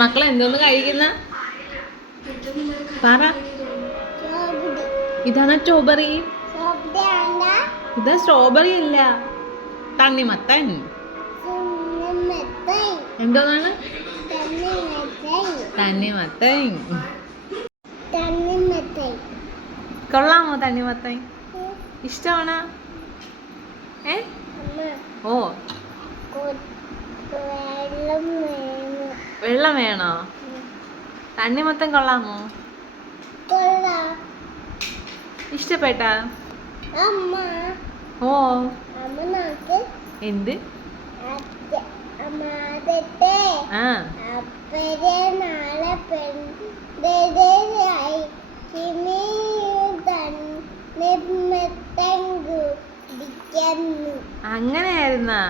മക്കളെ എന്തോന്ന് കഴിക്കുന്ന പറ. ഇതാണ് സ്ട്രോബെറി. ഇത് സ്ട്രോബെറി അല്ല, തണ്ണിമത്തൻ. എന്തോന്നാണ് തണ്ണിമത്തൻ? കൊള്ളാമോ തണ്ണിമത്തൻ? ഇഷ്ടമാണ്? ഓ, വെള്ളം വേണോ? തണ്ണിമത്തൻ കൊള്ളാമോ? ഇഷ്ടപ്പെട്ട? ഓ, എന്ത്? ആ, അങ്ങനെയായിരുന്നാ?